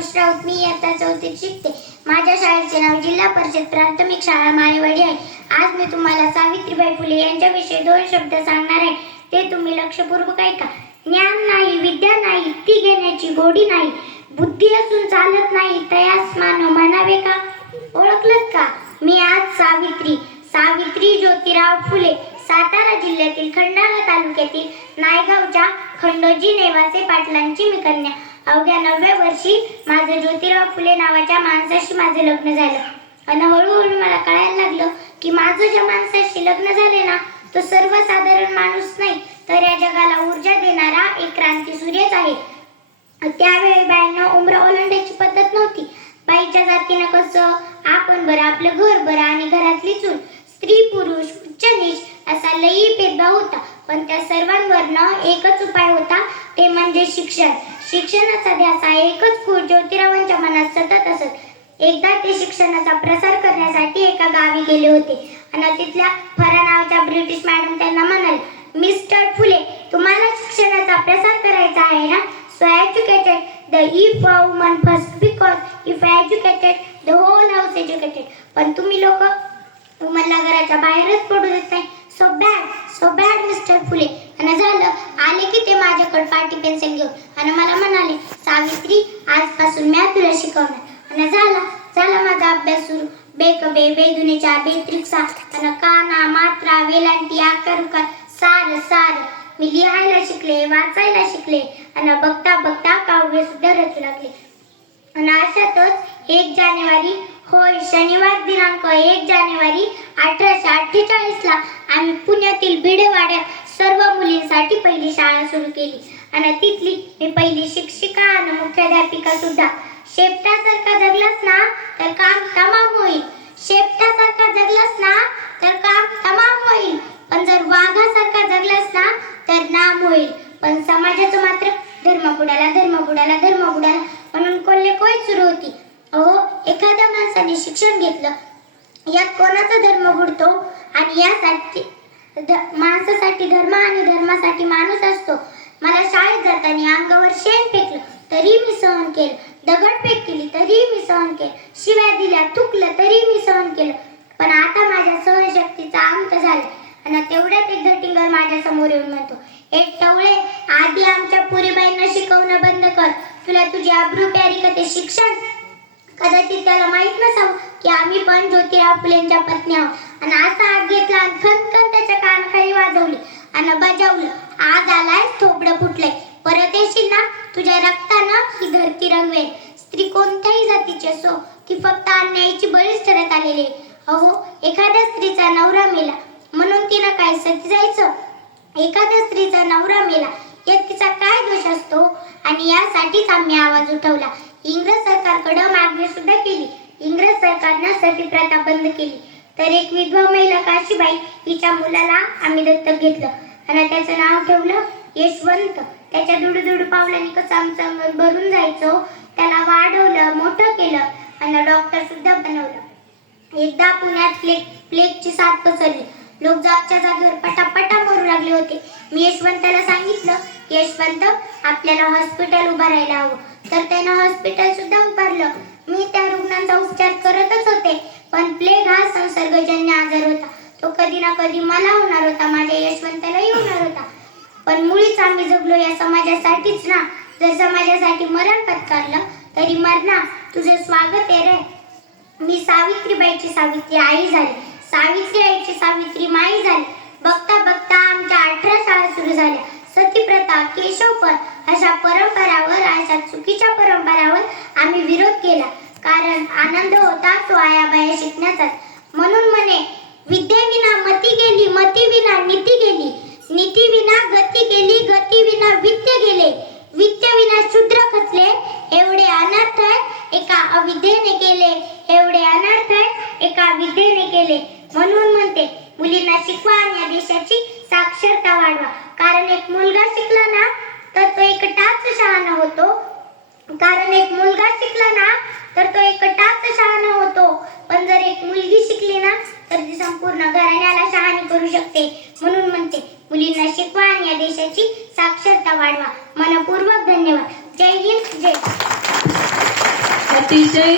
अंकुश राऊत. मी इयत्ता 4थीत शिकते. माझ्या शाळेचे नाव जिल्हा परिषद प्राथमिक शाळा माळेवाडी आहे. आज मी तुम्हाला सावित्रीबाई फुले यांच्याविषयी 2 शब्द सांगणार आहे. ते तुम्ही लक्षपूर्वक ऐका. ज्ञान नाही, विद्या नाही, ती घेण्याची गोडी नाही. बुद्धी असून चालत नाही, तयास मानव म्हणावे का? ओळखलत का? मी आज सावित्री ज्योतिराव फुले, सातारा जिल्ह्यातील खंडाळा तालुक्यातील नायगावच्या खंडोजी नेवासे पाटलांची मी कन्या. अवघ्या 9व्या वर्षी माझं ज्योतिराव फुले नावाच्या माणसाशी माझं लग्न झालं. आणि हळूहळू मला कळायला लागलं की माझं ज्या माणसाशी लग्न झाले ना, तो सर्वसाधारण माणूस नाही, तर या जगाला ऊर्जा देणारा एक क्रांती सूर्यच आहे. त्यावेळी बायांना उमरा ओलांडायची पद्धत नव्हती. बाईच्या जातीनं कसं आपण बरं, आपलं घर बरं आणि घरातली चूल, स्त्री पुरुष उच्च नीच असा लई भेदभाव होता. पण त्या सर्वांवरनं एकच उपाय होता, ते म्हणजे शिक्षण. शिक्षणाचा ध्यास एकच खूळ ज्योतिरावांच्या मनात सतत असत. एकदा ते शिक्षणाचा प्रसार करण्यासाठी एका गावी गेले होते आणि तिथल्या फरा नावाच्या ब्रिटिश मॅडम त्यांना म्हणाले, मिस्टर फुले, तुम्हाला शिक्षणाचा प्रसार करायचा आहे ना? So educated, the if a woman first, because if educated, the whole house educated. पण तुम्ही लोक वुमनला घराच्या बाहेरच पडू देत नाही. सो बॅड मिस्टर फुले. आणि झालं, आले की ते माझ्याकडे पाटी पेन्सिल घेऊन आणि मला म्हणाले, सावित्री, आजपासून मी तुला शिकवणार. आणि झाला माझा अभ्यास सुरू. बेकबे, बेदुनीच्या, बेत्रिक्सा आणि काना, मात्रा, वेलांटी, आकार उकार सार मी लिहायला शिकले, वाचायला शिकले आणि बघता काव्य सुद्धा रचू लागले. आणि अशातच 1 जानेवारी, होय शनिवार दिनांक 1 जानेवारी 1848 ला आम्ही पुण्यातील भिडेवाड्यात सर्व मुलींसाठी पहिली शाळा सुरू केली. आणि तिथली मी पहिली शिक्षिका आणि मुख्याध्यापिका सुद्धा. शेपटासारखा जगलास ना तर काम तमाम होईल. शेपटासारखा जगलास ना तर काम तमाम होईल. पण जर वाघासारखा जगलास ना तर नाम होईल. पण समाजाचं मात्र धर्म बुडाला म्हणून कोल्हेकोय सुरू होती. अहो, एखाद्या माणसाने शिक्षण घेतलं, यात कोणाचा धर्म बुडतो? आणि यासाठी माणसासाठी धर्म आणि धर्मासाठी माणूस असतो. मला शाळेत जाताना अंगावर शेण फेकलं तरी मी सहन केलं, दगडफेक केली तरी मी सहन केलं, शिव्या दिल्या, थुकलं तरी मी सहन केलं. पण आता माझ्या सहनशक्तीचा अंत झाला. आणि तेवढ्यात एक धटिंगर माझ्या समोर येऊन म्हणतो, एक टवळे, आधी आमच्या पुरीबाईंना शिकवणं बंद कर. तुला तुझी अब्रू प्यारी का ते शिक्षण? कदाचित त्याला माहित नसावं की आम्ही पण ज्योतिराव फुलेंच्या पत्नी आहोत. आणि असा हात घेतला आणि खनखन त्याच्या कानाखाली वाजवली आणि बजावलं, आज आलाय, थोबडं फुटलंय, परत येशील ना, तुझ्या रक्तानं ही धरती रंगवेल. स्त्री कोणत्याही जातीची असो, ती फक्त अन्यायाची बळीच ठरत आलेली. अहो, एखाद्या स्त्रीचा नवरा मेला म्हणून तिनं काय सती जायचं? एखाद्या स्त्रीचा नवरा मेला यात तिचा काय दोष असतो? आणि यासाठीच आम्ही आवाज उठवला. इंग्रज सरकारकडे मागणी सुद्धा केली. इंग्रज सरकारनं सती प्रथा बंद केली. तर एक विधवा महिला काशीबाई, हिच्या मुलाला आम्ही दत्तक घेतलं आणि त्याचं नाव ठेवलं यशवंत. त्याच्या दुडू पावलांनी कसं आमचं मन भरून जायचं, त्याला वाढवलं, मोठं केलं आणि डॉक्टर सुद्धा बनवलं. एकदा पुण्यात प्लेगची साथ पसरली. लोक जागच्या जागेवर पटापटा मरू लागले होते. मी यशवंताला सांगितलं, यशवंत, आपल्याला हॉस्पिटल उभारायला हवं. तर त्यानं हॉस्पिटल सुद्धा उभारलं. मी त्या रुग्णांचा उपचार करतच होते. पण प्लेग हा संसर्गजन्य आजार होता. तो कधी ना कधी मला होणार होता, माझ्या यशवंतालाही होणार होता. पण मुळीच आम्ही जगलो या समाजासाठीच ना. जर समाजासाठी मरण पत्करलं तरी मरणा, तुझं स्वागत आहे रे. मी सावित्रीबाईची सावित्री आई झाली, सावित्री आईची सावित्री माई झाली. बघता आमच्या 18 शाळा सुरू झाल्या. सतीप्रथा, केशवपद अशा परंपरावर, अशा चुकीच्या परंपरावर आम्ही विरोध केला. कारण आनंद होता तो आयाबाया शिकण्याचाच. म्हणून म्हणे, विद्येविना मती गेली, मतीविना नीती गेली, नीतीविना गती गेली, गतीविना विद्य गेले, विद्येविना शूद्र खचले. एवढे अनर्थ एका अविद्येने केले, एवढे अनर्थ एका विद्येने केले. म्हणून म्हणते, मुलींना शिकवा आणि या देशाची साक्षरता वाढवा. कारण एक मुलगा शिकला ना तर तो एकटाच शहाणा होतो. पण जर एक मुलगी शिकली ना तर ती संपूर्ण घराण्याला शहाणी करू शकते. म्हणून म्हणते, मुलींना शिकवा आणि या देशाची साक्षरता वाढवा. मनपूर्वक धन्यवाद. जय हिंद, जय अतिशय